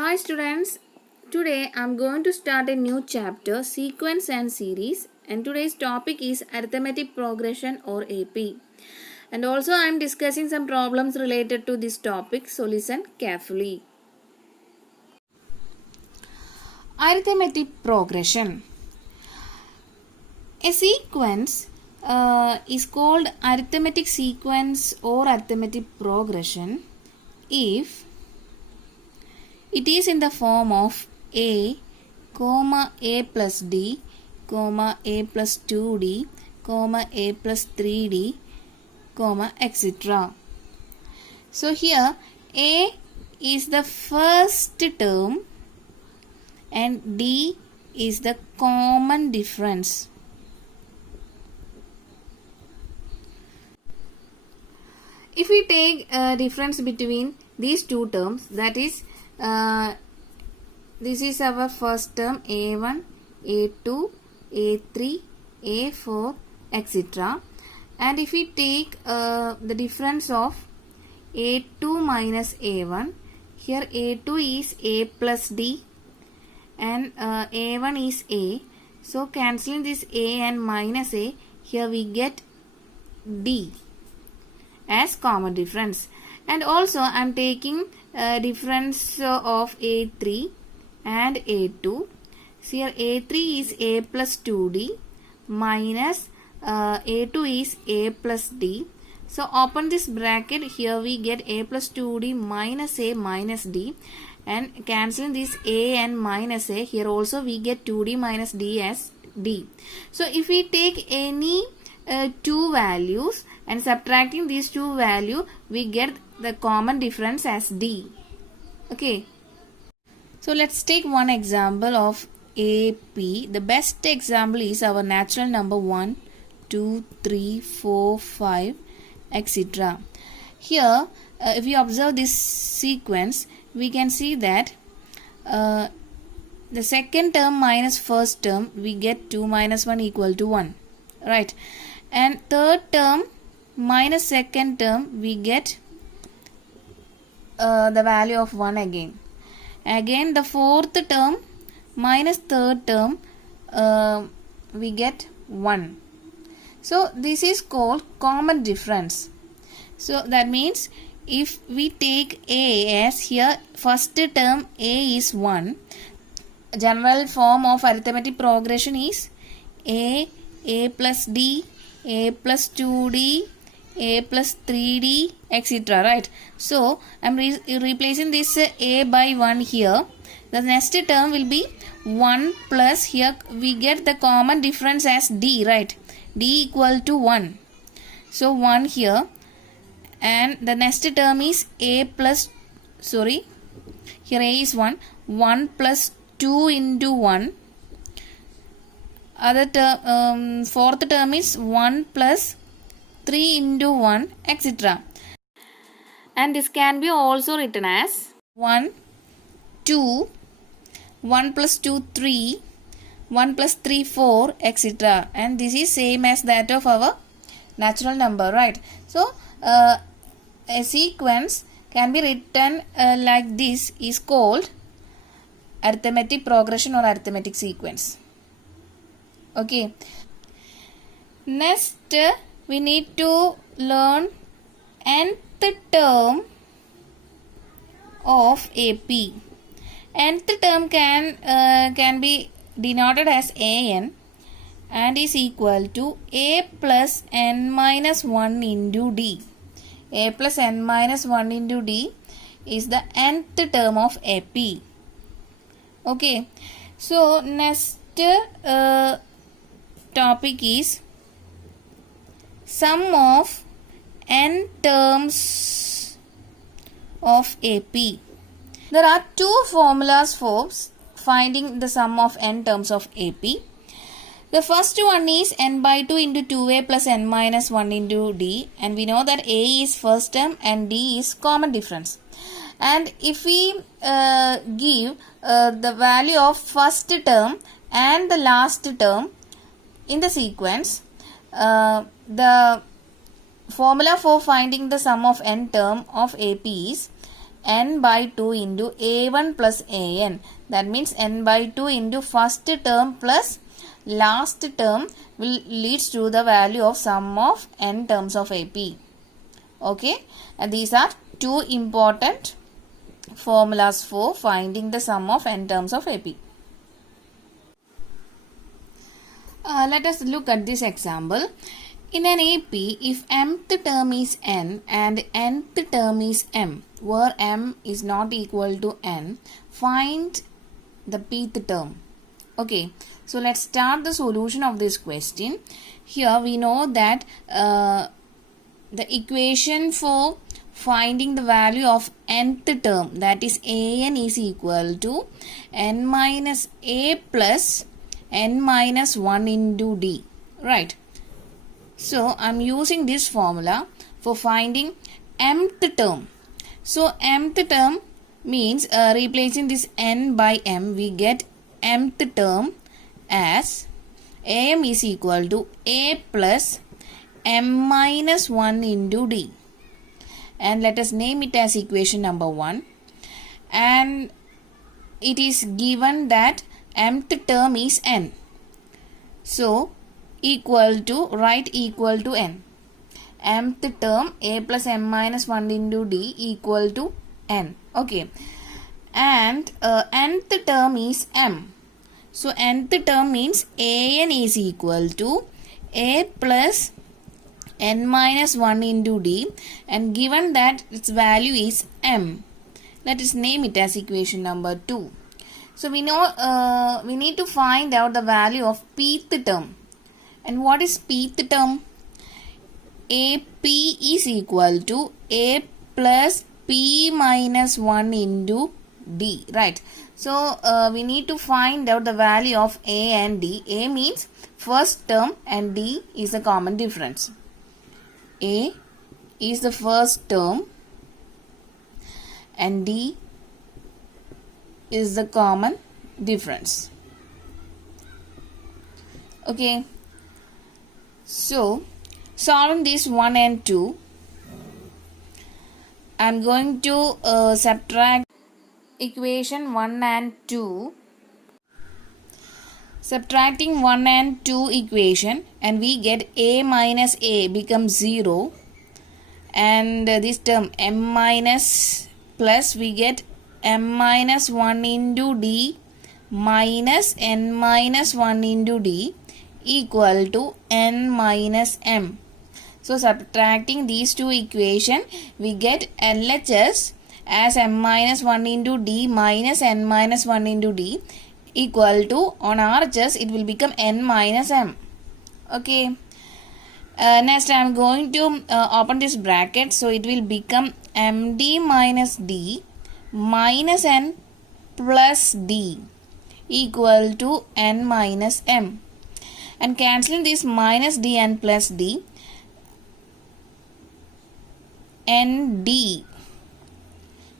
Hi students, today I am going to start a new chapter, Sequence and Series, and today's topic is Arithmetic Progression or AP. And also I am discussing some problems related to this topic, so listen carefully. Arithmetic Progression. A sequence is called arithmetic sequence or arithmetic progression if it is in the form of a, comma a plus d, comma a plus 2d, comma a plus 3d, comma etc. So here a is the first term and d is the common difference. If we take a difference between these two terms, that is this is our first term a1, a2, a3, a4, etc. And if we take the difference of a2 minus a1, here a2 is a plus d and a1 is a. So cancelling this a and minus a, here we get d as common difference. And also I am taking difference of a3 and a2. So here a3 is a plus 2d minus a2 is a plus d. So open this bracket, here we get a plus 2d minus a minus d, and cancelling this a and minus a, here also we get 2d minus d as d. So if we take any two values and subtracting these two values, we get the common difference as d. Okay. So let's take one example of AP. The best example is our natural number 1, 2, 3, 4, 5, etc. Here, if we observe this sequence, we can see that the second term minus first term, we get 2 minus 1 equal to 1. Right. And third term minus second term, we get the value of 1 again. Again the fourth term minus third term, we get 1. So this is called common difference. So that means if we take a as here first term a is 1, general form of arithmetic progression is a plus d, a plus 2d, a plus 3d, etc. Right. So I am replacing this a by 1 here. The next term will be 1 plus, here we get the common difference as d, right? D equal to 1. So 1 here, and the next term is a plus, sorry, here a is 1, 1 plus 2 into 1. Other term, fourth term is 1 plus 3 into 1, etc. And this can be also written as 1, 2, 1 plus 2, 3, 1 plus 3, 4, etc. And this is same as that of our natural number, right? So, a sequence can be written like this is called arithmetic progression or arithmetic sequence. Okay. Next, we need to learn nth term of AP. Nth term can be denoted as an and is equal to a plus n minus 1 into d. A plus n minus 1 into d is the nth term of AP. Okay. So next topic is sum of n terms of AP. There are two formulas for finding the sum of n terms of AP. The first one is n by 2 into 2a plus n minus 1 into d, and we know that a is first term and d is common difference. And if we give the value of first term and the last term in the sequence, the formula for finding the sum of n term of AP is n by 2 into a1 plus an. That means n by 2 into first term plus last term will leads to the value of sum of n terms of AP. Okay, and these are two important formulas for finding the sum of n terms of AP. Let us look at this example. In an AP, if mth term is n and nth term is m, where m is not equal to n, find the pth term. Okay, so let's start the solution of this question. Here we know that the equation for finding the value of nth term, that is an, is equal to n minus a plus n minus 1 into d, right? So I'm using this formula for finding mth term. So mth term means replacing this n by m, we get mth term as am is equal to a plus m minus 1 into d, and let us name it as equation number 1, and it is given that mth term is n. So equal to, write equal to n. Mth term a plus m minus 1 into d equal to n. Okay, and nth term is m. So nth term means an is equal to a plus n minus 1 into d, and given that its value is m, let us name it as equation number 2. So we know we need to find out the value of pth term. And what is pth term? AP is equal to a plus p minus 1 into d, right? So we need to find out the value of a and d. A means first term and d is the common difference. A is the first term and d is the common difference. Okay, so solving this 1 and 2, I am going to subtract equation 1 and 2. Subtracting 1 and 2 equation, and we get a minus a becomes 0, and this term m minus plus we get m minus 1 into d minus n minus 1 into d equal to n minus m. So subtracting these two equations, we get LHS as m minus 1 into d minus n minus 1 into d equal to, on RHS it will become n minus m. Okay, next I am going to open this bracket, so it will become md minus d minus n plus d equal to n minus m, and cancelling this minus d and plus d, nd,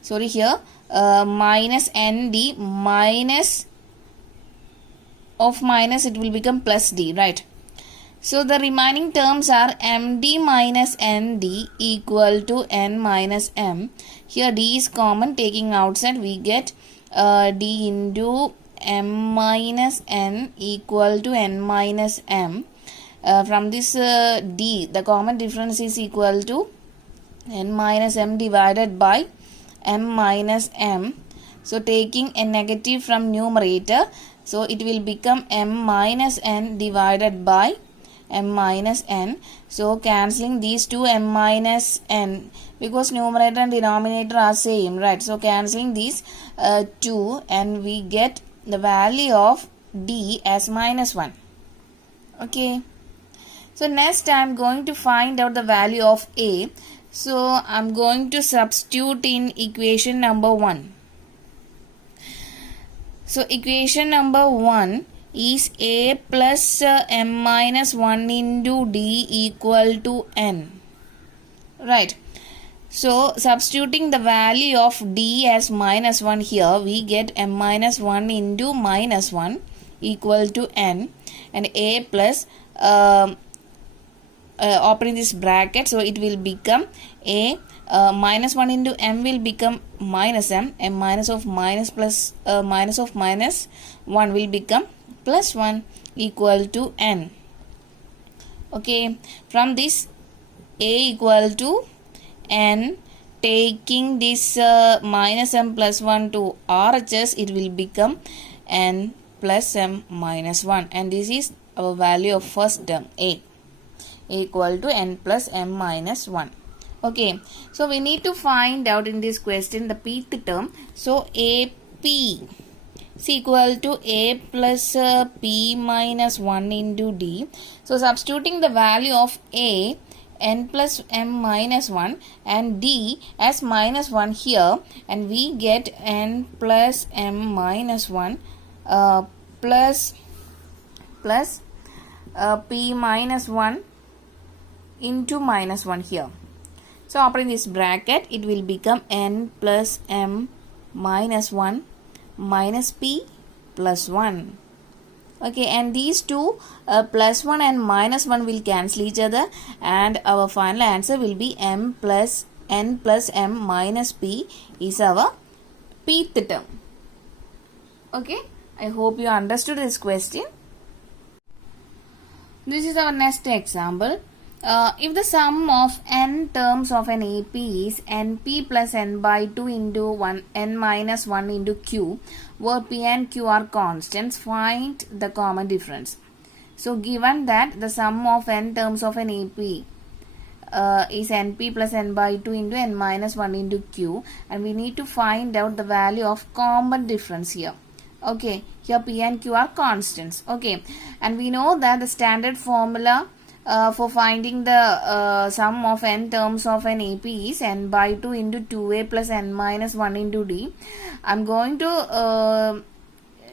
sorry here minus nd minus of minus, it will become plus d, right? So the remaining terms are md minus nd equal to n minus m. Here d is common, taking outside we get d into m minus n equal to n minus m. From this d, the common difference is equal to n minus m divided by m minus m. So taking a negative from numerator, so it will become m minus n divided by m minus n. So cancelling these two m minus n, because numerator and denominator are same, right? So cancelling these two, and we get the value of d as minus 1. Okay, so next I am going to find out the value of a. So I am going to substitute in equation number 1. So equation number 1 is a plus m minus 1 into d equal to n, right? So substituting the value of d as minus 1 here, we get m minus 1 into minus 1 equal to n, and a plus opening this bracket, so it will become a minus 1 into m will become minus m, m minus of minus plus minus of minus 1 will become plus 1 equal to n. Okay, from this a equal to n, taking this minus m plus 1 to RHS, it will become n plus m minus 1, and this is our value of first term a equal to n plus m minus 1. Okay, so we need to find out in this question the pth term. So AP is equal to a plus p minus 1 into d. So substituting the value of a, n plus m minus 1, and d as minus 1 here, and we get n plus m minus 1 plus p minus 1 into minus 1 here. So opening this bracket, it will become n plus m minus 1 minus p plus 1. Okay, and these two plus 1 and minus 1 will cancel each other, and our final answer will be n plus m minus p is our pth term. Okay, I hope you understood this question. This is our next example. If the sum of n terms of an AP is np plus n by 2 into n minus 1 into q, where p and q are constants, find the common difference. So given that the sum of n terms of an AP is np plus n by 2 into n minus 1 into q, and we need to find out the value of common difference here. Okay, here p and q are constants. Okay, and we know that the standard formula for finding the sum of n terms of an AP is n by 2 into 2a plus n minus 1 into d. I'm going to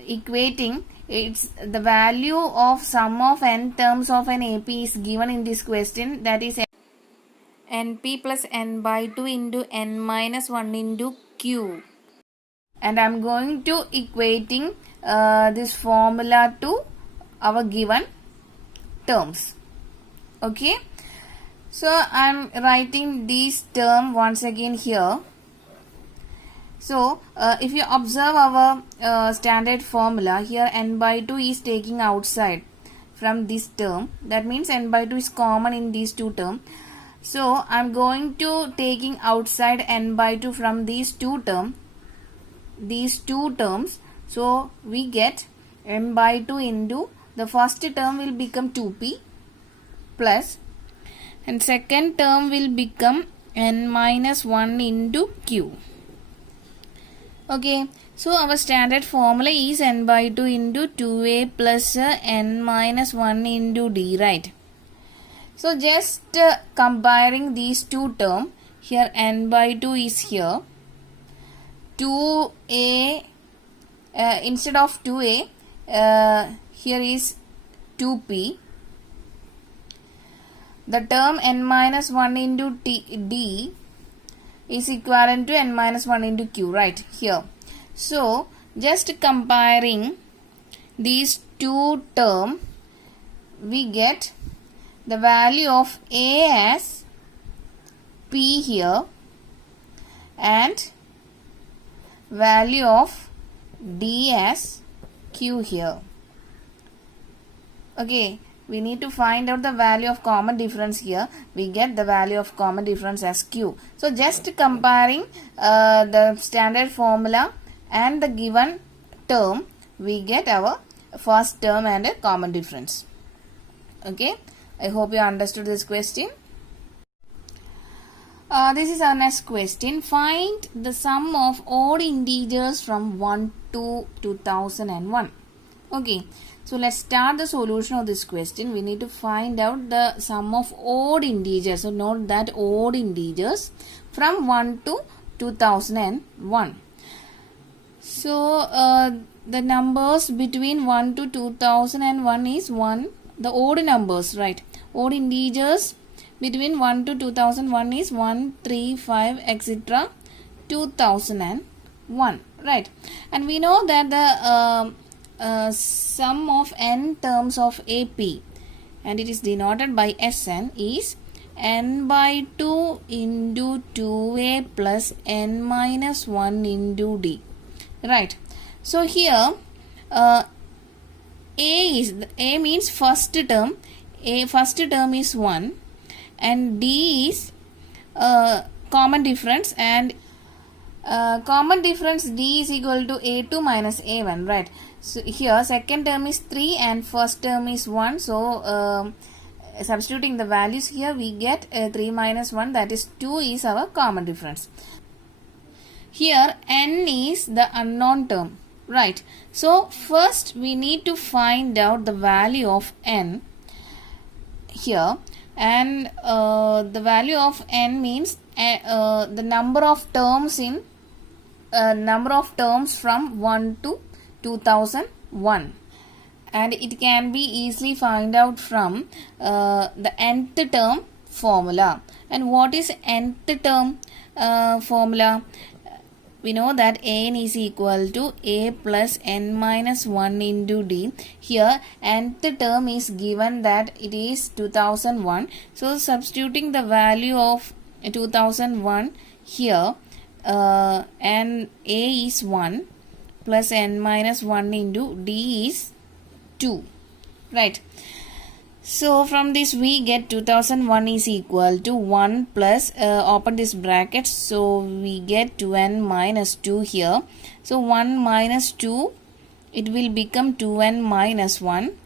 equating it's the value of sum of n terms of an AP is given in this question, that is np plus n by 2 into n minus 1 into q, and I'm going to equating this formula to our given terms. Okay, so I'm writing this term once again here. So if you observe our standard formula here, n by 2 is taking outside from this term, that means n by 2 is common in these two terms. So I'm going to taking outside n by 2 from these two terms. So we get n by 2 into the first term will become 2p plus, and second term will become n minus 1 into q. Okay, so our standard formula is n by 2 into 2a plus n minus 1 into d, right? So just comparing these two terms, here n by 2 is here, 2a instead of 2a here is 2p. The term n minus 1 into d is equivalent to n minus 1 into q, right here. So just comparing these two terms, we get the value of a as p here and value of d as q here. Okay, we need to find out the value of common difference here. We get the value of common difference as q. So just comparing the standard formula and the given term, we get our first term and a common difference. Okay, I hope you understood this question. This is our next question. Find the sum of odd integers from 1 to 2001. Okay, so let's start the solution of this question. We need to find out the sum of odd integers. So note that odd integers from 1 to 2001. So the numbers between 1 to 2001 is 1. The odd numbers, right? Odd integers between 1 to 2001 is 1, 3, 5, etc. 2001, right? And we know that the sum of n terms of AP, and it is denoted by Sn, is n by 2 into 2a plus n minus 1 into d. Right. So here A means first term. First term is 1 and d is common difference, and common difference d is equal to a2 minus a1, right? So here second term is 3 and first term is 1, so substituting the values here we get 3 minus 1, that is 2 is our common difference. Here n is the unknown term, right? So first we need to find out the value of n here, and the value of n means the number of terms in number of terms from 1 to 2001, and it can be easily find out from the nth term formula. And what is nth term formula? We know that an is equal to a plus n minus 1 into d. Here nth term is given that it is 2001. So substituting the value of 2001 here, and a is 1 plus n minus 1 into d is 2. Right. So from this we get 2001 is equal to 1 plus open this bracket, so we get 2n minus 2 here. So 1 minus 2, it will become 2n minus 1,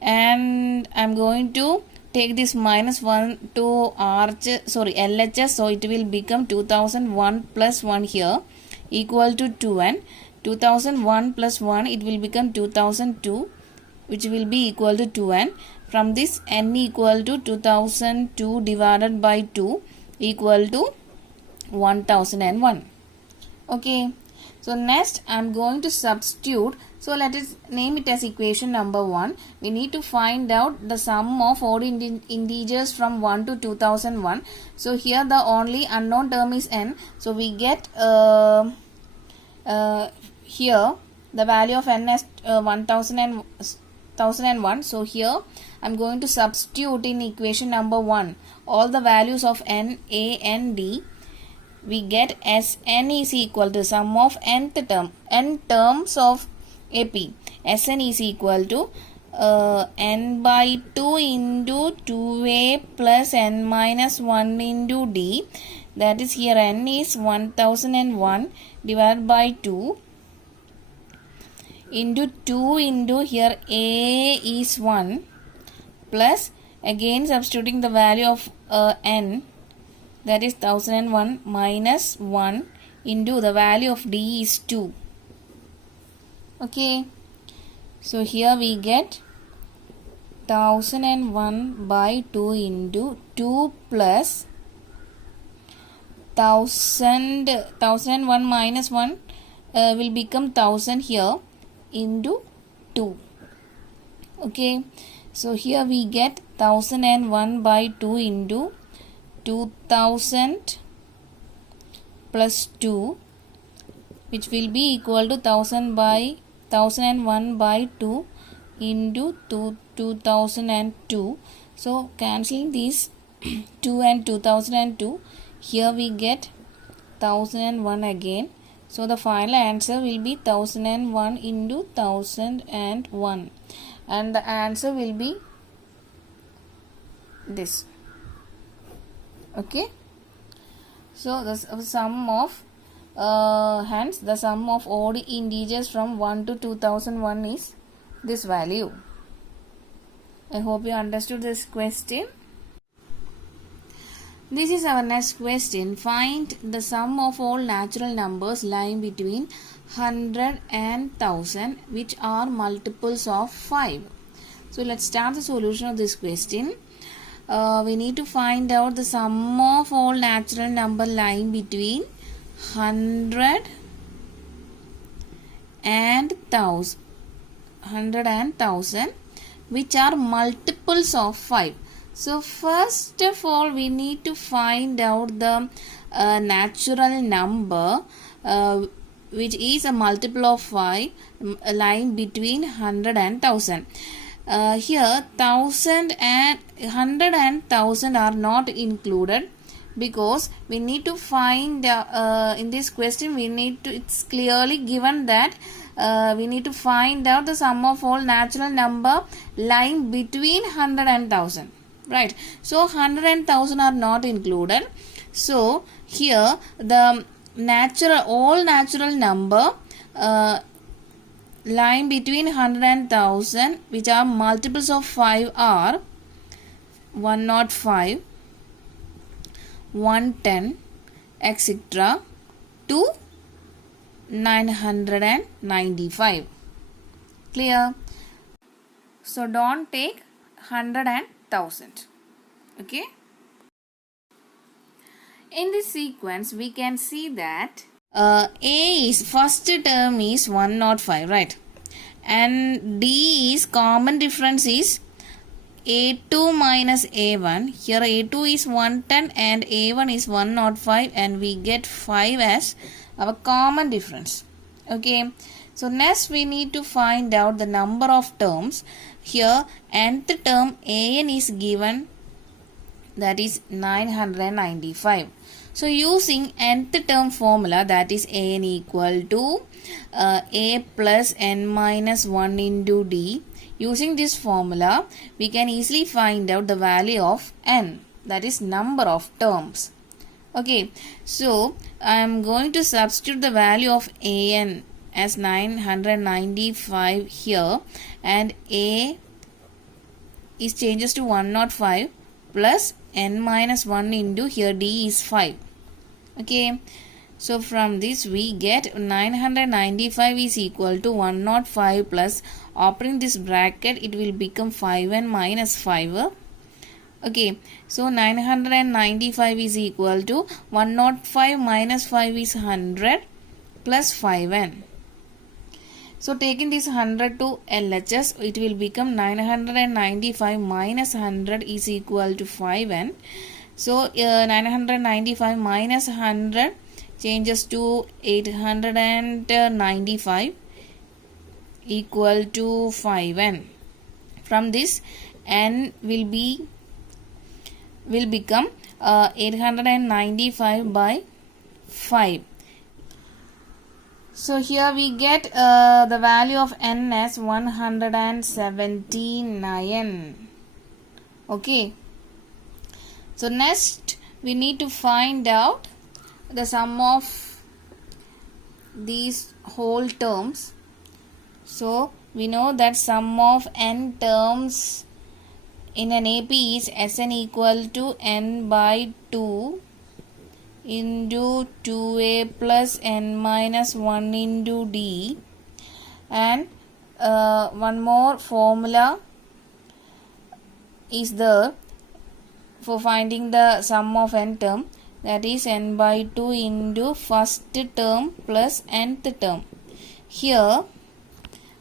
and I'm going to take this minus 1 to LHS, so it will become 2001 plus 1 here equal to 2n. 2001 plus 1, it will become 2002, which will be equal to 2n. From this n equal to 2002 divided by 2 equal to 1001. Okay. So next I am going to substitute. So let us name it as equation number 1. We need to find out the sum of odd integers from 1 to 2001. So here the only unknown term is n. So we get here the value of n as 1001. So here I am going to substitute in equation number 1 all the values of n, a and d. We get as n is equal to sum of nth term, n terms of AP. Sn is equal to n by 2 into 2a plus n minus 1 into d. That is here n is 1001 divided by 2 into 2 into here a is 1 plus again substituting the value of n, that is 1001 minus 1 into the value of d is 2. Okay, so here we get 1001 by 2 into 2 plus 1001 minus 1 will become 1000 here into 2. Okay, so here we get 1001 by 2 into 2000 plus 2, which will be equal to 1001 by 2 into 2002. So cancelling these 2 and 2002, here we get 1001 again. So the final answer will be 1001 into 1001, and the answer will be this. Okay, so the sum of hence the sum of odd integers from 1 to 2001 is this value. I hope you understood this question. This is our next question. Find the sum of all natural numbers lying between 100 and 1000 which are multiples of 5. So let's start the solution of this question. We need to find out the sum of all natural number lying between 100 and 1000 which are multiples of 5. So first of all we need to find out the natural number which is a multiple of 5 lying between 100 and 1000. here 100 and 1000 are not included, because we need to find in this question it's clearly given that we need to find out the sum of all natural number lying between 100 and 1000, right? So 100 and 1000 are not included. So here the all natural number lying between 100 and 1000, which are multiples of 5, are 105, 110, etc. to 995. Clear? So don't take 100 and 1000. Okay? In this sequence, we can see that first term is 105, right? And D is common difference is A2 minus A1. Here A2 is 110 and A1 is 105, and we get 5 as our common difference. Okay. So next we need to find out the number of terms. Here nth term An is given, that is 995. So using nth term formula, that is An equal to A plus n minus 1 into D. Using this formula, we can easily find out the value of n, that is number of terms. Okay, so I am going to substitute the value of An as 995 here, and A is changes to 105 plus n minus 1 into here D is 5. Okay, so from this we get 995 is equal to 105 plus, opening this bracket, it will become 5n minus 5. Okay, so 995 is equal to 105 minus 5 is 100 plus 5n. So taking this 100 to LHS, it will become 995 minus 100 is equal to 5n. So 995 minus 100 changes to 895 equal to 5n. From this, n will become 895 by 5. So here we get the value of n as 179. Okay. So next we need to find out the sum of these whole terms. So we know that sum of n terms in an AP is Sn equal to n by 2 into 2a plus n minus 1 into D, and one more formula is there for finding the sum of n term, that is n by 2 into first term plus nth term. Here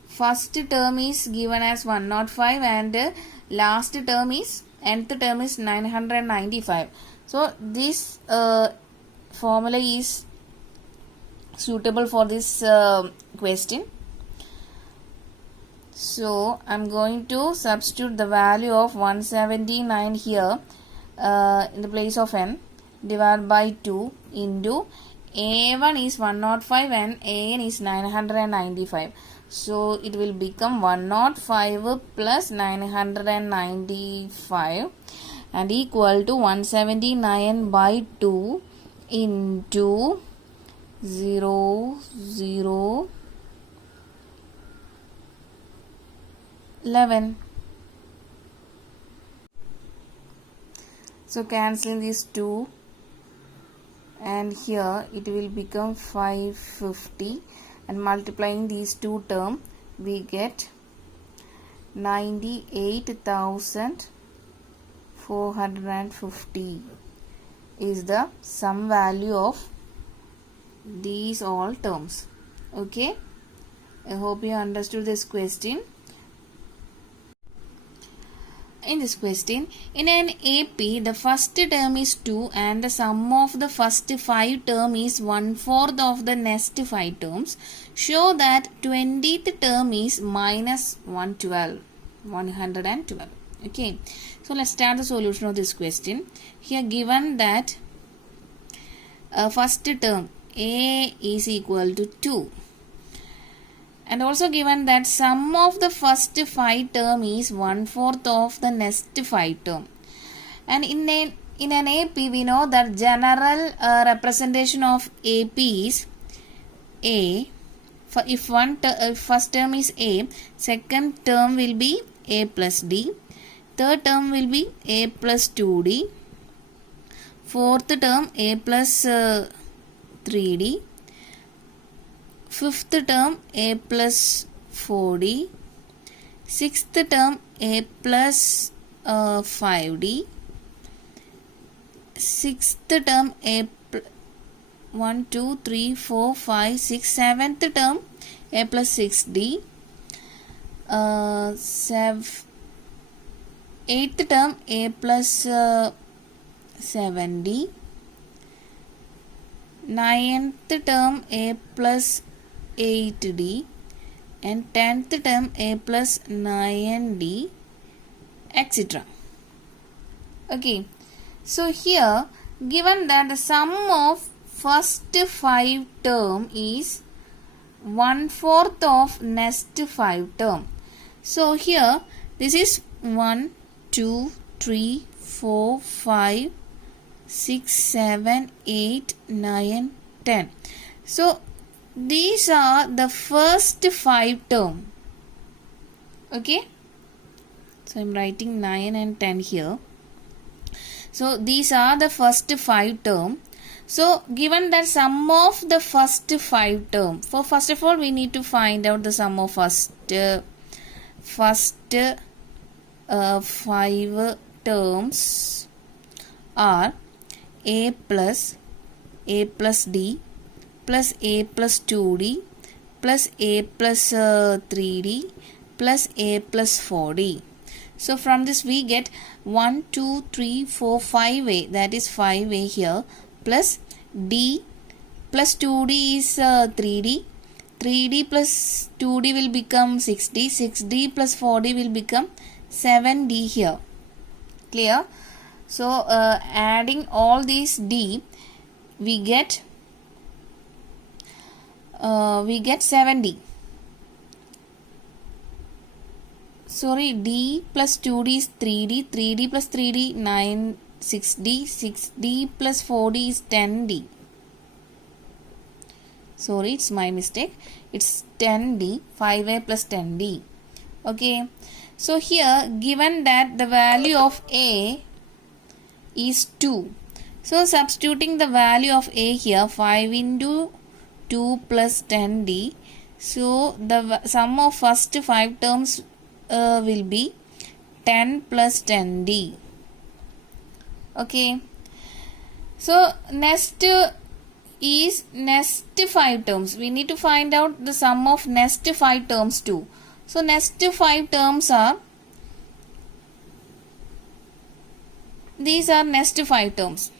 first term is given as 105 and last term is nth term is 995. So this formula is suitable for this question. So I'm going to substitute the value of 179 here in the place of n, divided by 2 into A1 is 105 and An is 995. So it will become 105 plus 995 and equal to 179 by 2 into 0, 0, 11. So cancelling these 2, and here it will become 550, and multiplying these two terms we get 98,450 is the sum value of these all terms. Okay, I hope you understood this question. In this question, in an AP, the first term is 2 and the sum of the first 5 term is 1/4 of the next 5 terms. Show that 20th term is minus 112. 112. Okay, so let's start the solution of this question. Here given that first term a is equal to 2, and also given that sum of the first 5 term is 1/4 of the next 5 term. And in an AP we know that general representation of AP is A. If first term is A, second term will be A plus D, third term will be A plus 2D, fourth term A plus 3D, fifth term A plus 4D, sixth term A plus 5D, sixth term A 1, 2, 3, 4, 5, 6, seventh term A plus 6D, eighth term A plus 7D, ninth term A plus 8D, and 10th term A plus 9D, etc. Okay, so here given that the sum of first 5 term is 1/4 of next 5 term. So here this is 1, 2, 3, 4, 5, 6, 7, 8, 9, 10. So these are the first 5 term. Okay, so I'm writing 9 and 10 here. So these are the first 5 term. So given that sum of the first 5 term, for first of all we need to find out the sum of first 5 terms are A plus D plus A plus 2D plus A plus 3D plus A plus 4D. So from this we get 1, 2, 3, 4, 5A, that is 5A here, plus D plus 2D is 3D, 3D plus 2D will become 6D, 6D plus 4D will become 7D here. Clear? So adding all these D, we get 7D. Sorry, D plus 2D is 3D, 3D plus 3D 6D, 6D plus 4D is 10D. Sorry, it's my mistake. It's 10D, 5A plus 10D. Okay, so here given that the value of A is 2. So substituting the value of A here, 5 into 2 plus 10D. So the sum of first 5 terms will be 10 plus 10D. Okay, so next is next 5 terms. We need to find out the sum of next 5 terms too. So next 5 terms are, these are next 5 terms.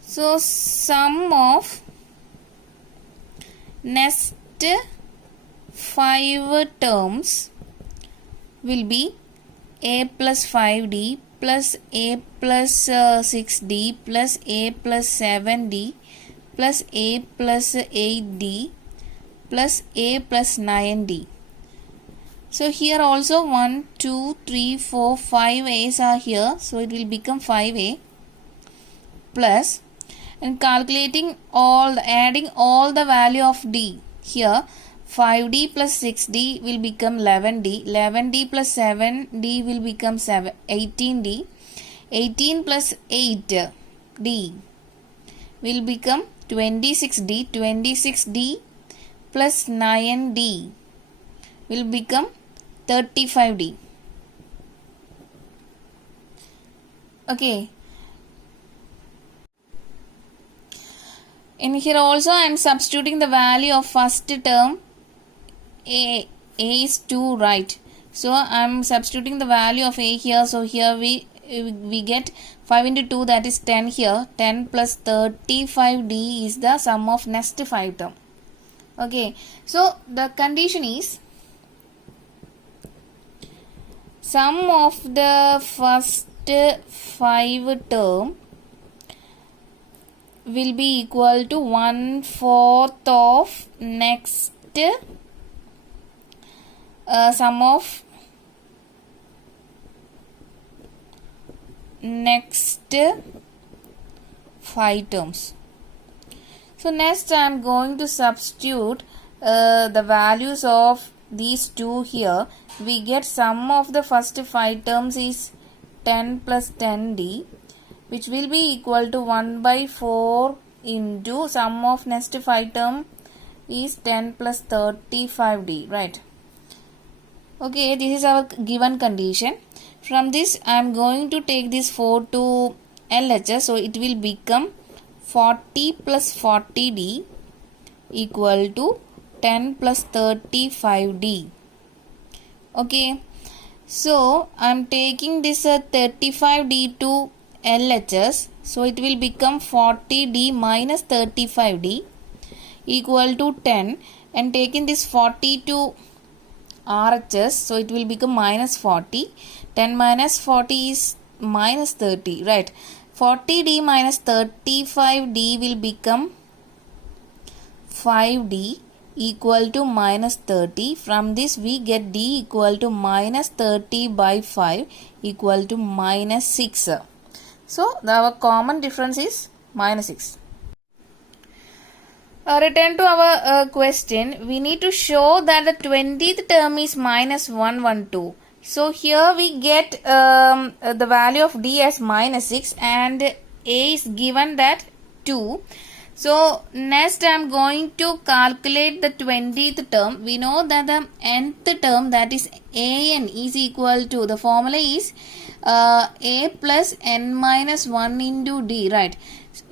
So sum of next 5 terms will be A plus 5D plus A plus 6D plus A plus 7D plus A plus 8D plus A plus 9D. So here also 1, 2, 3, 4, 5 A's are here. So it will become 5A plus, and calculating adding all the value of D here, 5D plus 6D will become 11D, 11D plus 7D will become 18D, 18 plus 8D will become 26D, 26D plus 9D will become 35D. Okay. In here also I am substituting the value of first term. A is 2, right? So I am substituting the value of A here. So here we get 5 into 2, that is 10 here. 10 plus 35D is the sum of next 5 term. Okay. So the condition is sum of the first 5 term will be equal to 1/4 of next sum of next 5 terms. So next I am going to substitute the values of these two here. We get sum of the first 5 terms is 10 plus 10d, which will be equal to 1/4 into sum of next 5 term is 10 plus 35d, right? Okay, this is our given condition. From this I am going to take this 4 to LHS, so it will become 40 plus 40d equal to 10 plus 35d. Okay, so I am taking this 35d to LHS, so it will become 40d minus 35d equal to 10, and taking this 40 to RHS, so it will become minus 40. 10 minus 40 is minus 30, right? 40d minus 35d will become 5d equal to minus 30. From this we get d equal to minus 30 by 5 equal to minus 6. So our common difference is minus 6. Return to our question. We need to show that the 20th term is minus 112. So here we get the value of d as minus 6 and a is given that 2. So next I am going to calculate the 20th term. We know that the nth term, that is an, is equal to, the formula is a plus n minus 1 into d, right?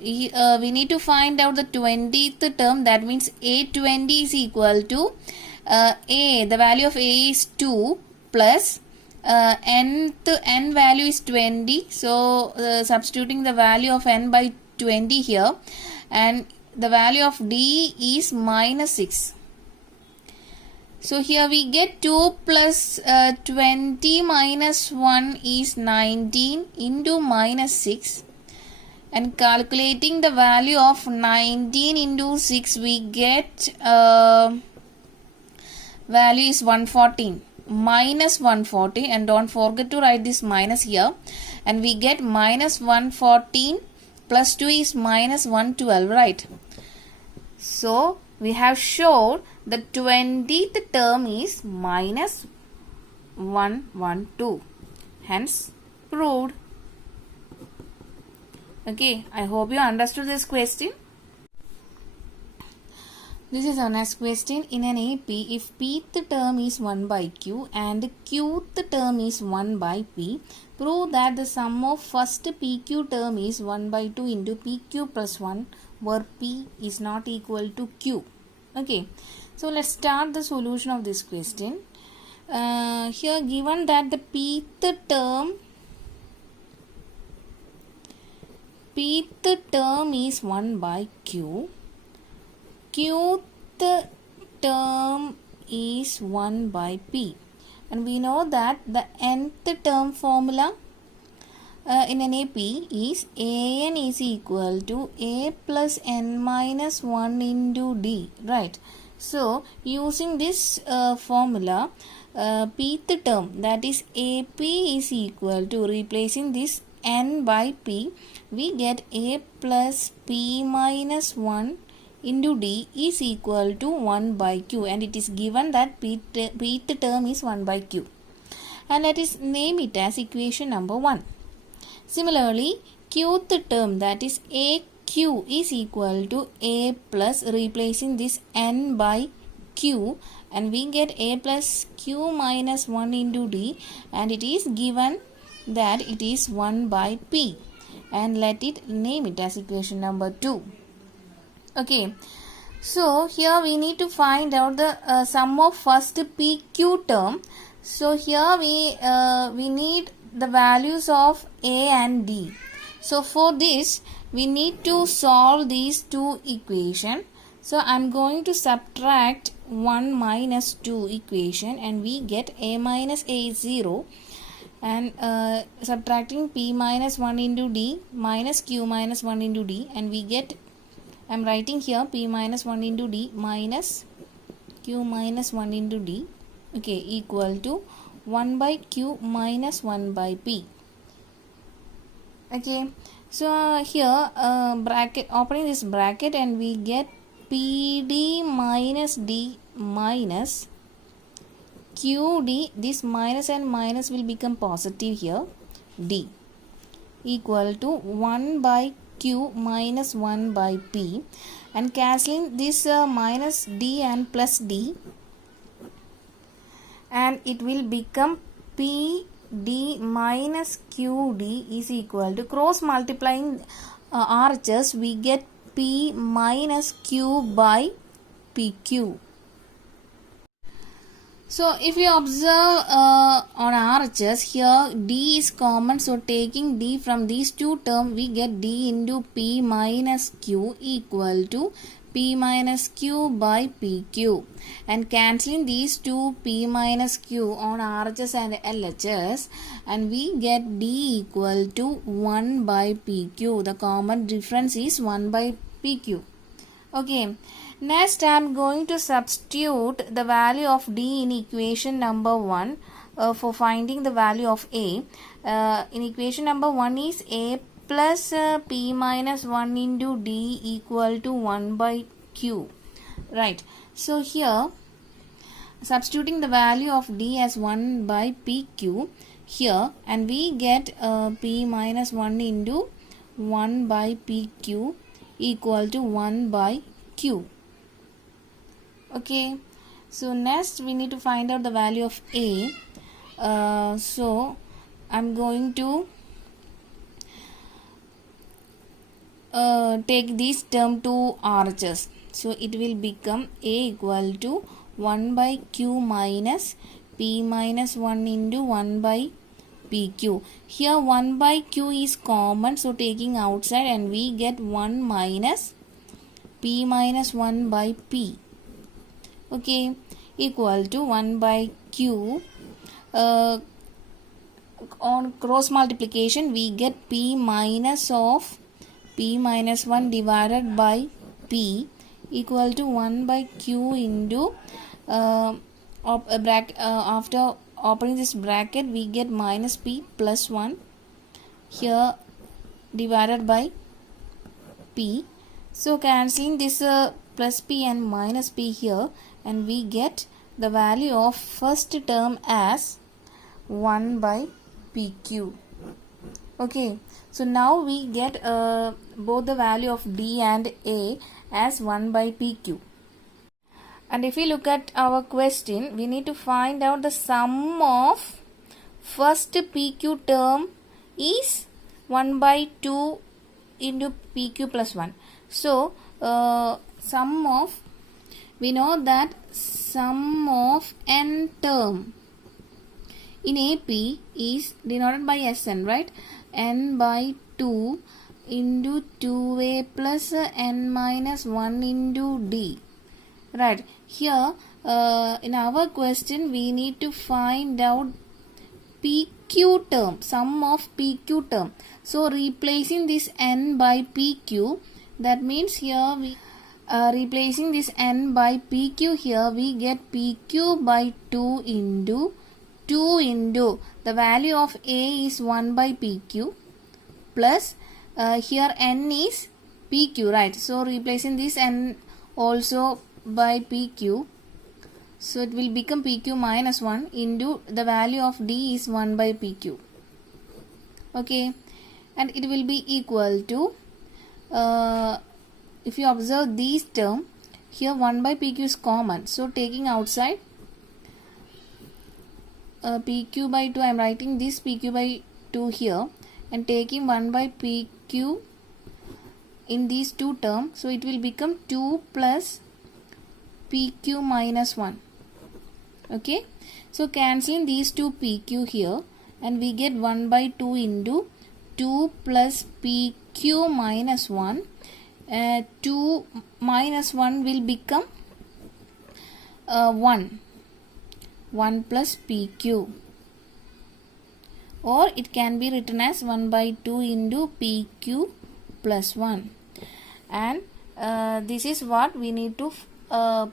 We need to find out the 20th term. That means a20 is equal to a, the value of a is 2 plus n value is 20. So substituting the value of n by 20 here, and the value of d is minus 6. So here we get 2 plus 20 minus 1 is 19 into minus 6. And calculating the value of 19 into 6, we get value is 114, minus 140, and don't forget to write this minus here. And we get minus 114 plus 2 is minus 112, right? So we have shown the 20th term is minus 112. Hence proved. Okay, I hope you understood this question. This is our next question. In an AP, if pth term is 1 by q and qth term is 1 by p, prove that the sum of first pq term is 1 by 2 into pq plus 1, where p is not equal to q. Okay, so let's start the solution of this question. Here given that the pth term is 1 by q, qth term is 1 by p, and we know that the nth term formula in an AP is an is equal to a plus n minus 1 into d, right? So using this formula, pth term, that is AP is equal to, replacing this n by p, we get a plus p minus 1 into d is equal to 1 by q, and it is given that pth term is 1 by q. And let us name it as equation number 1. Similarly, qth term, that is aq, is equal to a plus, replacing this n by q, and we get a plus q minus 1 into d, and it is given that it is 1 by p, and let it name it as equation number 2. Okay, so here we need to find out the sum of first pq term. So here we need the values of a and d. So for this we need to solve these two equations. So I am going to subtract 1 minus 2 equation, and we get a minus a is 0, and subtracting p minus 1 into d minus q minus 1 into d, and we get, I am writing here p minus 1 into d minus q minus 1 into d, okay, equal to 1 by q minus 1 by p. Okay, so here bracket, opening this bracket, and we get pd minus d minus qd, this minus and minus will become positive here, d equal to 1 by q minus 1 by p, and cancelling this minus d and plus d, and it will become p d minus qd is equal to, cross multiplying RHS, we get p minus q by pq. So if you observe on RHS, here d is common, so taking d from these two terms, we get d into p minus q equal to p minus q by pq, and cancelling these two p minus q on RHS and LHS, and we get d equal to 1 by pq. The common difference is 1 by pq. Okay, next I am going to substitute the value of d in equation number 1 for finding the value of a. In equation number 1 is a plus p minus 1 into d equal to 1 by q. Right, so here substituting the value of d as 1 by pq here, and we get p minus 1 into 1 by pq equal to 1 by q. Okay, so next we need to find out the value of a. So I'm going to take this term to RHS, so it will become a equal to 1 by q minus p minus 1 into 1 by pq. Here 1 by q is common, so taking outside, and we get 1 minus p minus 1 by p, okay, equal to 1 by q. On cross multiplication, we get p minus of p minus 1 divided by p equal to 1 by q into after opening this bracket, we get minus p plus 1 here divided by p. So cancelling this plus p and minus p here, and we get the value of first term as 1 by pq. Okay, so now we get both the value of d and a as 1 by pq. And if we look at our question, we need to find out the sum of first pq term is 1 by 2 into pq plus 1. So sum of, we know that sum of n term in AP is denoted by Sn, right? N by 2 into 2a plus n minus 1 into d. Right, here in our question we need to find out PQ term, sum of PQ term. So replacing this n by PQ, that means here we replacing this n by PQ, here we get PQ by 2 into the value of a is 1 by PQ plus here n is PQ, right? So replacing this n also by PQ, so it will become PQ minus 1 into the value of d is 1 by PQ. Okay, and it will be equal to if you observe these term, here 1 by PQ is common, so taking outside PQ by 2, I am writing this PQ by 2 here, and taking 1 by PQ in these two terms, so it will become 2 plus PQ minus 1. Okay, so cancelling these two PQ here, and we get 1 by 2 into 2 plus PQ minus 1. 2 minus 1 will become 1 plus PQ. or it can be written as 1 by 2 into PQ plus 1. And this is what we need to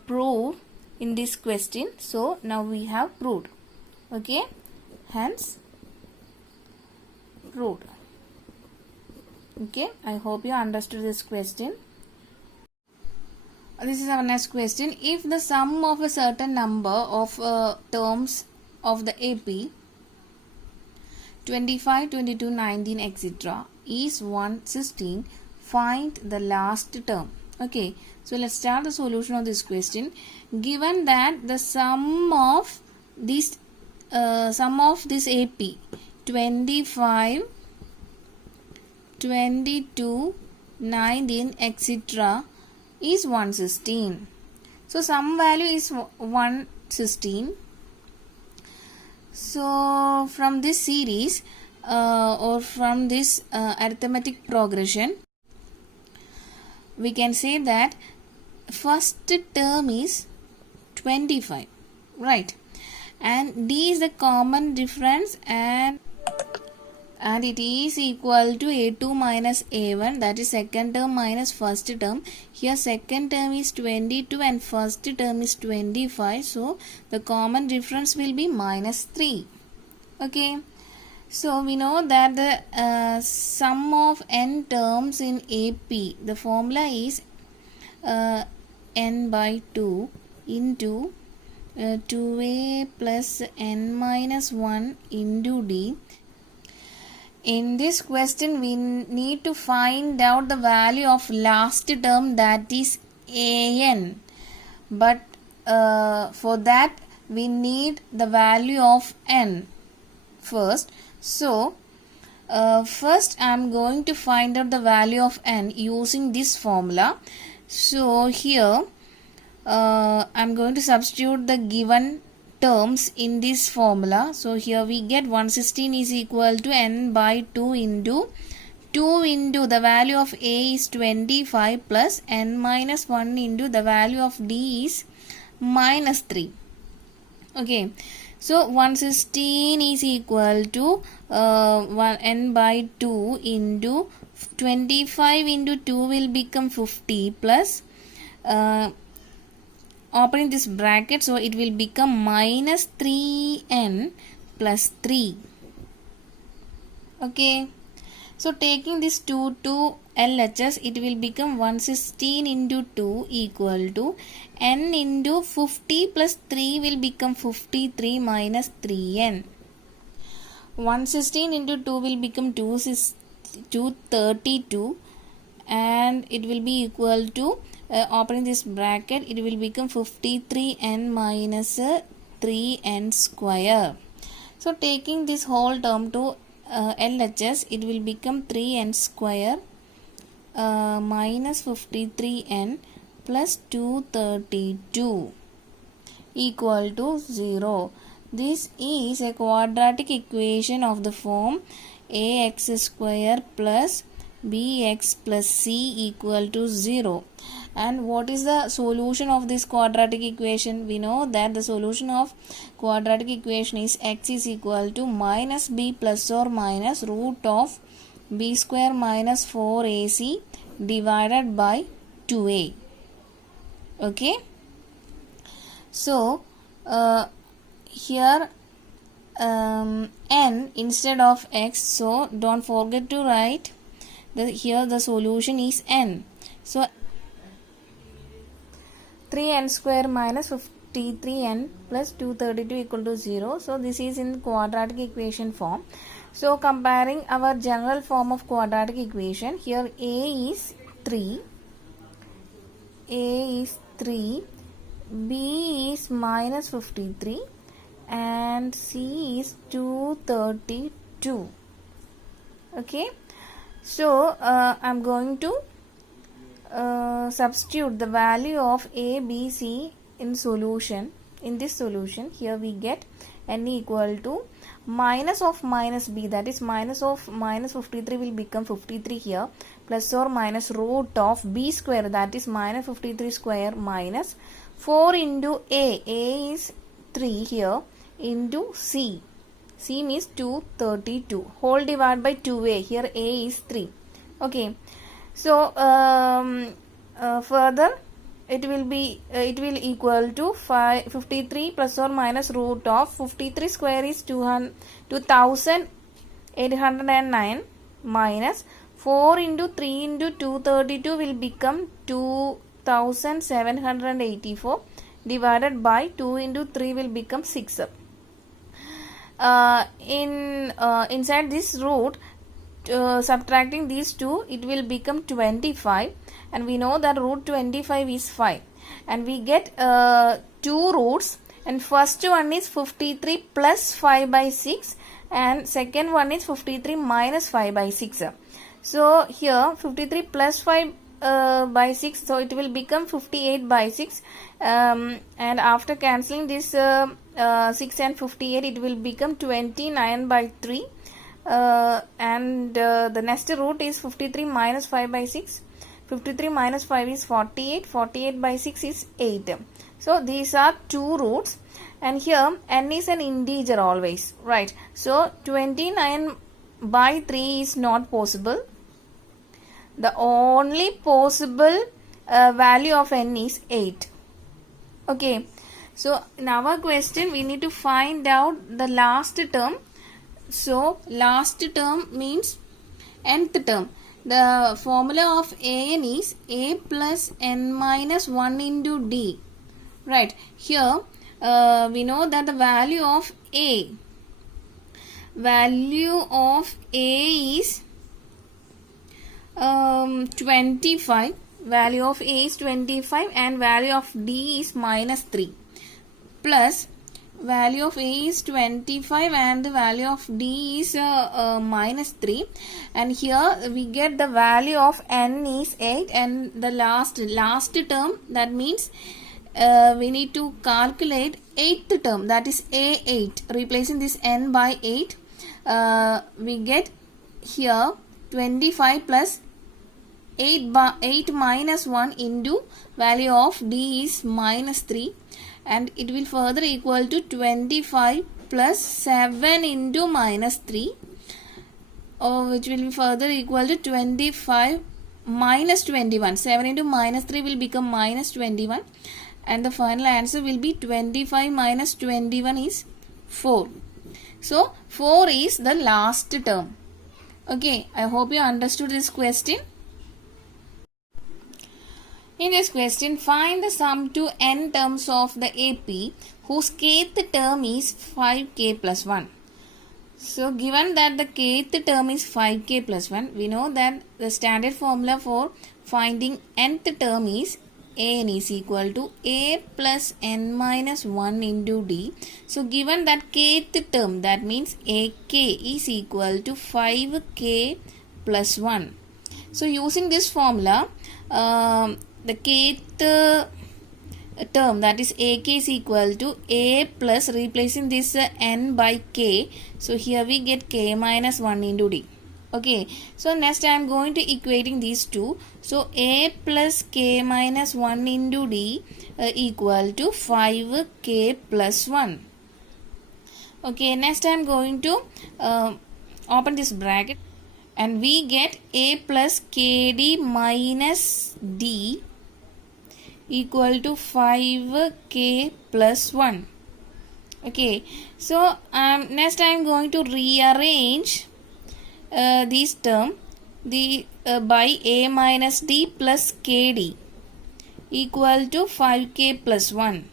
prove in this question. So now we have proved. Okay, hence proved. Okay, I hope you understood this question. This is our next question. If the sum of a certain number of terms of the AP 25, 22, 19, etc. is 116, find the last term. Okay, so let's start the solution of this question. Given that the sum of this AP 25, 22, 19, etc. is 116. So sum value is 116. So from this series or from this arithmetic progression, we can say that first term is 25, right? And D is the common difference, and it is equal to A2 minus A1, that is second term minus first term. Here second term is 22 and first term is 25, so the common difference will be minus 3. Okay, so we know that the sum of n terms in AP, the formula is n by 2 into 2a plus n minus 1 into D. In this question, we need to find out the value of last term, that is an. But for that, we need the value of n first. So, first I am going to find out the value of n using this formula. So, here I am going to substitute the given terms in this formula. So here we get 116 is equal to n by 2 into the value of A is 25 plus n minus 1 into the value of D is minus 3. Okay, so 116 is equal to n by 2 into 25 into 2 will become 50 plus opening this bracket, so it will become minus 3n plus 3. Okay, so taking this 2 to LHS, it will become 116 into 2 equal to n into 50 plus 3 will become 53 minus 3n. 116 into 2 will become 232 and it will be equal to opening this bracket, it will become 53n minus 3n square. So taking this whole term to LHS, it will become 3n square minus 53n plus 232 equal to 0. This is a quadratic equation of the form ax square plus bx plus c equal to 0. And what is the solution of this quadratic equation? We know that the solution of quadratic equation is x is equal to minus b plus or minus root of b square minus 4ac divided by 2a. Okay, so here n instead of x, so don't forget to write here the solution is n. So 3n square minus 53n plus 232 equal to 0. So this is in quadratic equation form. So comparing our general form of quadratic equation, here a is 3, b is minus 53 and c is 232. Okay, so I'm going to substitute the value of a, b, c in solution. In this solution, here we get n equal to minus of minus b, that is minus of minus 53 will become 53 here, plus or minus root of b square, that is minus 53 square minus 4 into a is 3 here, into c. C means 232. Whole divided by 2a. Here a is 3. Okay. So further it will equal to 53 plus or minus root of 53 square is 2809 minus 4 into 3 into 232 will become 2784 divided by 2 into 3 will become 6. Inside this root, subtracting these two, it will become 25, and we know that root 25 is 5, and we get two roots, and first one is 53 plus 5 by 6 and second one is 53 minus 5 by 6. So here 53 plus 5 by 6, so it will become 58 by 6, and after cancelling this 6 and 58, it will become 29 by 3, and the next root is 53 minus 5 by 6. 53 minus 5 is 48. 48 by 6 is 8. So these are two roots, and here n is an integer always, right? So 29 by 3 is not possible. The only possible value of n is 8. Okay. So in our question, we need to find out the last term. So last term means nth term. The formula of an is a plus n minus 1 into d. Right. Here we know that the value of a is 25. Value of a is 25 and value of d is minus 3. Plus value of a is 25 and the value of d is minus 3, and here we get the value of n is 8, and the last term, that means we need to calculate 8th term, that is a8. Replacing this n by 8, we get here 25 plus 8 minus 1 into value of d is minus 3, and it will further equal to 25 plus 7 into minus 3, which will be further equal to 25 minus 21. 7 into minus 3 will become minus 21, and the final answer will be 25 minus 21 is 4. So 4 is the last term. Okay, I hope you understood this question. In this question, find the sum to n terms of the AP whose kth term is 5k plus 1. So, given that the kth term is 5k plus 1, we know that the standard formula for finding nth term is an is equal to a plus n minus 1 into d. So, given that kth term, that means ak is equal to 5k plus 1. So, using this formula, the kth term, that is ak is equal to a plus, replacing this n by k. So here we get k minus 1 into d. Okay. So next I am going to equating these two. So a plus k minus 1 into d equal to 5k plus 1. Okay. Next I am going to open this bracket, and we get a plus kd minus d equal to 5k plus 1. Okay, so next I am going to rearrange this term by a minus d plus kd equal to 5k plus 1.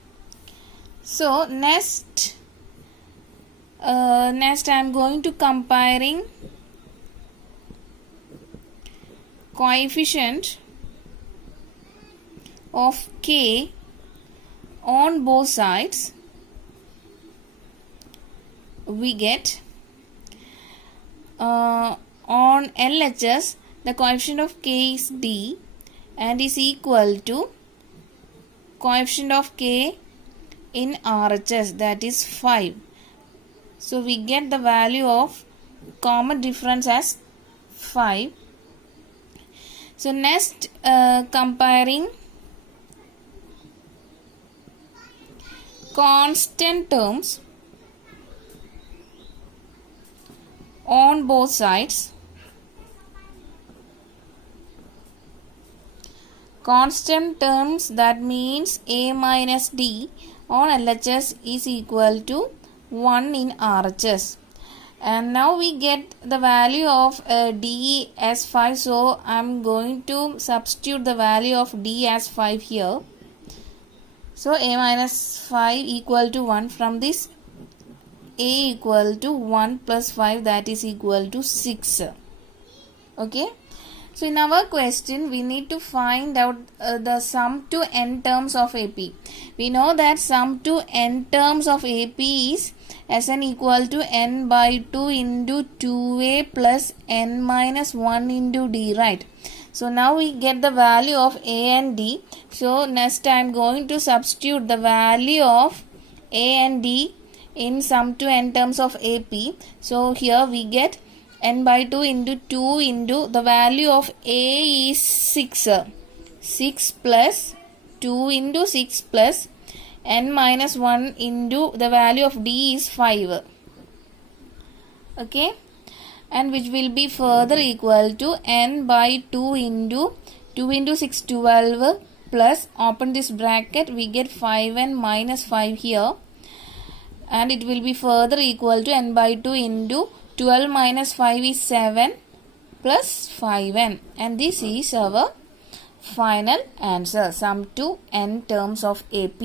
So next I am going to comparing coefficient of k on both sides. We get on LHS the coefficient of k is d and is equal to coefficient of k in RHS, that is 5. So we get the value of common difference as 5. So next comparing constant terms. on both sides. Constant terms, that means A minus D on LHS is equal to 1 in RHS. And now we get the value of D as 5, so I am going to substitute the value of D as 5 here. So A minus 5 equal to 1. From this, A equal to 1 plus 5, that is equal to 6. Okay. So in our question, we need to find out the sum to n terms of AP. We know that sum to n terms of AP is Sn equal to n by 2 into 2a plus n minus 1 into d, right? So now we get the value of a and d. So next I am going to substitute the value of a and d in sum to n terms of AP. So here we get n by 2 into 2 into the value of a is 6. 6 plus 2 into 6 plus n minus 1 into the value of d is 5. Okay. And which will be further equal to n by 2 into 2 into 6, 12 plus, open this bracket, we get 5n minus 5 here. And it will be further equal to n by 2 into 12 minus 5 is 7 plus 5n. And this is our final answer, sum to n terms of AP,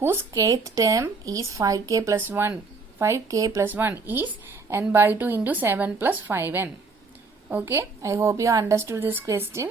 whose kth term is 5k plus 1. 5k plus 1 is n by 2 into 7 plus 5n. Okay, I hope you understood this question.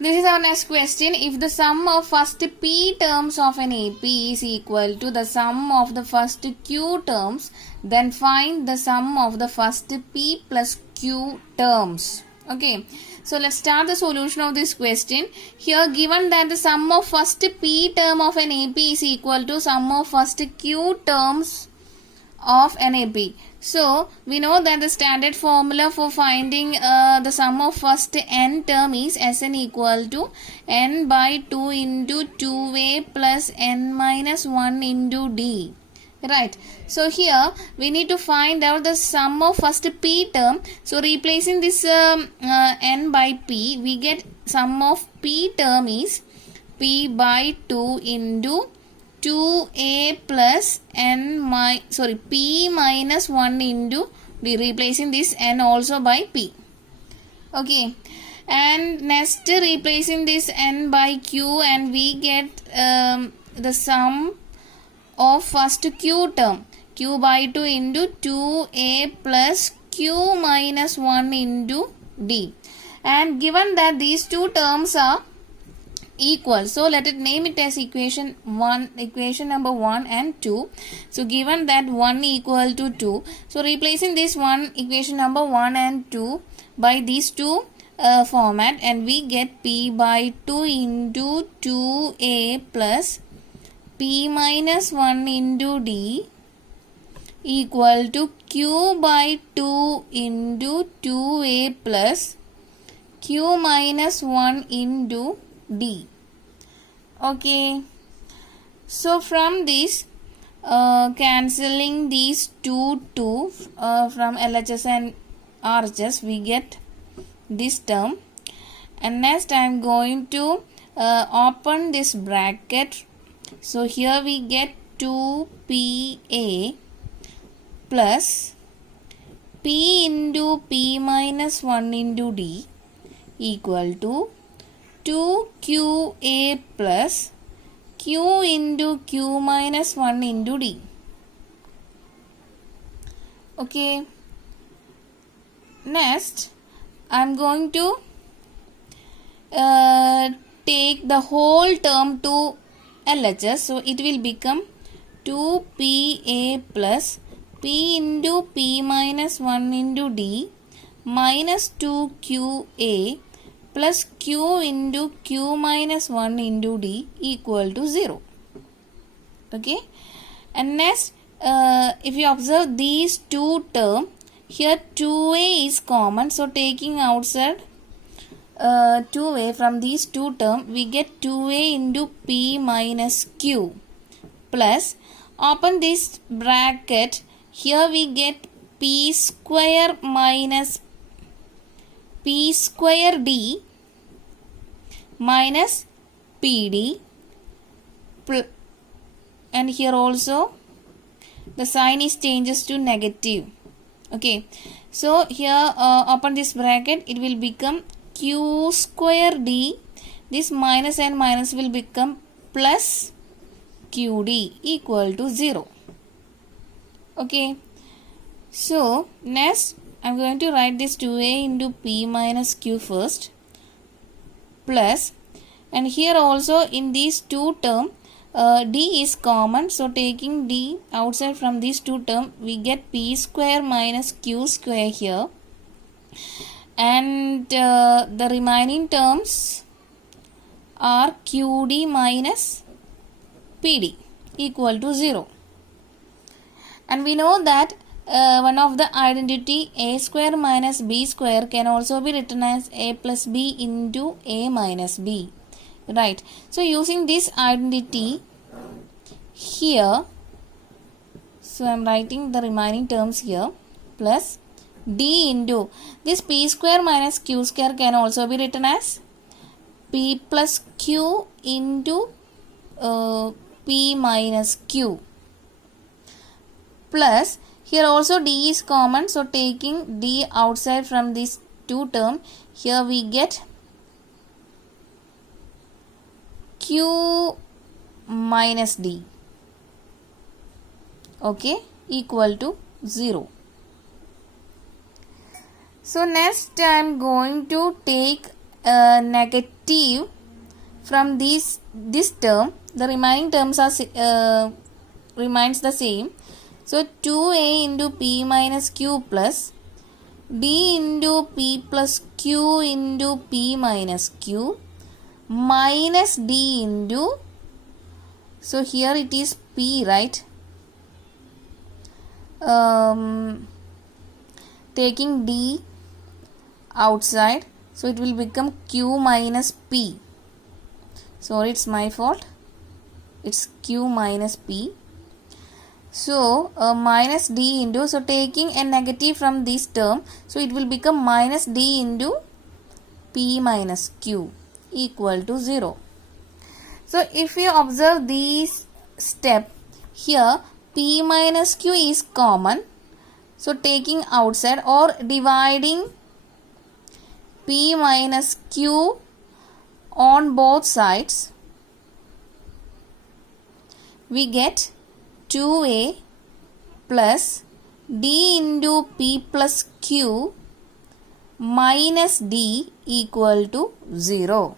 This is our next question. If the sum of first p terms of an AP is equal to the sum of the first q terms, then find the sum of the first p plus q terms. Okay, so let's start the solution of this question. Here given that the sum of first p term of an AP is equal to sum of first q terms of an AP. So we know that the standard formula for finding the sum of first n term is Sn equal to n by 2 into 2a plus n minus 1 into d. Right. So here we need to find out the sum of first p term. So replacing this n by p, we get sum of p term is p by 2 into 2a plus p minus 1 into d, replacing this n also by p. Okay, and next replacing this n by q, and we get the sum of first q term, q by 2 into 2a plus q minus 1 into d. And given that these two terms are equal, so let it name it as equation number 1 and 2. So given that 1 equal to 2, so replacing this equation number 1 and 2 by these two format, and we get p by 2 into 2a plus p minus 1 into d equal to q by 2 into 2a plus q minus 1 into d. Okay, so from this cancelling these two from LHS and RHS, we get this term. And next I am going to open this bracket. So here we get 2pa plus p into p minus 1 into d equal to 2qa plus q into q minus 1 into d. Okay, next I am going to take the whole term to LHS, so it will become 2pa plus p into p minus 1 into d minus 2qa plus q into q minus 1 into d equal to 0. Okay, and next if you observe these two terms, here 2a is common, so taking outside 2a from these two terms, we get 2a into p minus q plus, open this bracket, here we get p square minus p square d minus pd, and here also the sign is changes to negative. Okay, so here open this bracket, it will become q square d, this minus and minus will become plus qd equal to 0. Okay, so next I am going to write this 2a into p minus q first, plus, and here also in these two terms d is common, so taking d outside from these two terms we get p square minus q square here, and the remaining terms are qd minus pd equal to 0. And we know that one of the identity a square minus b square can also be written as a plus b into a minus b, right? So using this identity here, so I am writing the remaining terms here, plus d into this p square minus q square can also be written as p plus q into p minus q, plus here also d is common, so taking d outside from these two terms, here we get q minus d, okay, equal to 0. So next I am going to take a negative from this term, the remaining terms are remains the same. So 2a into p minus q plus d into p plus q into p minus q minus d into, so here it is p, right? Taking d outside, so it will become q minus p. Sorry, it's my fault. It's q minus p. So minus d into, so taking a negative from this term, so it will become minus d into p minus q equal to 0. So if you observe this step here, p minus q is common, so taking outside or dividing p minus q on both sides, we get 2a plus d into p plus q minus d equal to 0.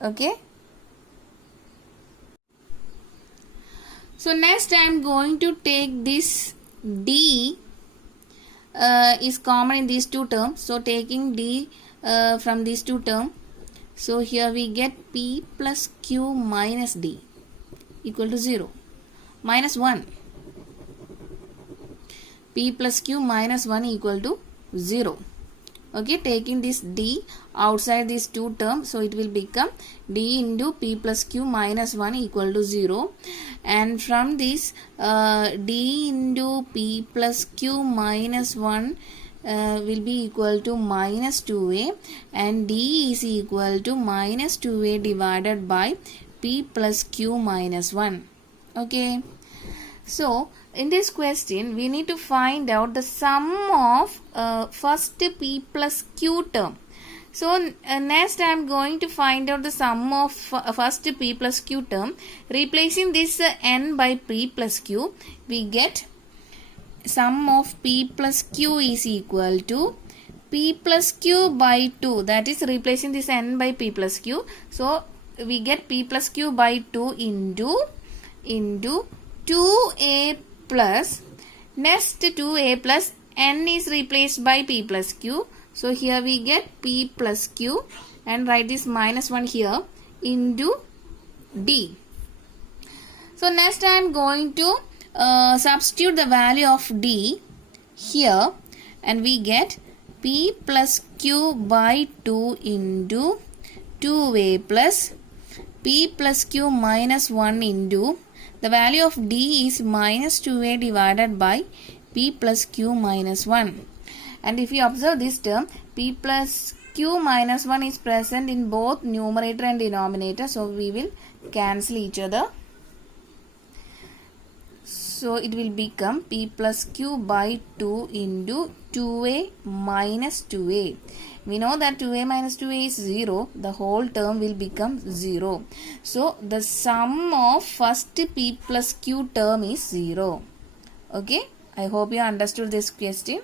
Okay. So next I am going to take this d is common in these two terms, so taking d from these two terms, so here we get p plus q minus d equal to 0, minus 1, p plus q minus 1 equal to 0. Okay, taking this d outside these two terms, so it will become d into p plus q minus 1 equal to 0, and from this d into p plus q minus 1 will be equal to minus 2a, and d is equal to minus 2a divided by p plus q minus 1. Okay, so in this question we need to find out the sum of first p plus q term. So next I am going to find out the sum of first p plus q term. Replacing this n by p plus q, we get sum of p plus q is equal to p plus q by 2, that is replacing this n by p plus q, so we get p plus q by 2 into 2a plus, next 2a plus n is replaced by p plus q, so here we get p plus q, and write this minus 1 here, into d. So next I am going to substitute the value of d here, and we get p plus q by 2 into 2a plus p plus q minus 1 into, the value of d is minus 2a divided by p plus q minus 1. And if you observe this term, p plus q minus 1 is present in both numerator and denominator. So we will cancel each other. So it will become p plus q by 2 into 2a minus 2a. We know that 2a minus 2a is 0. The whole term will become 0. So the sum of first p plus q term is 0. Okay. I hope you understood this question.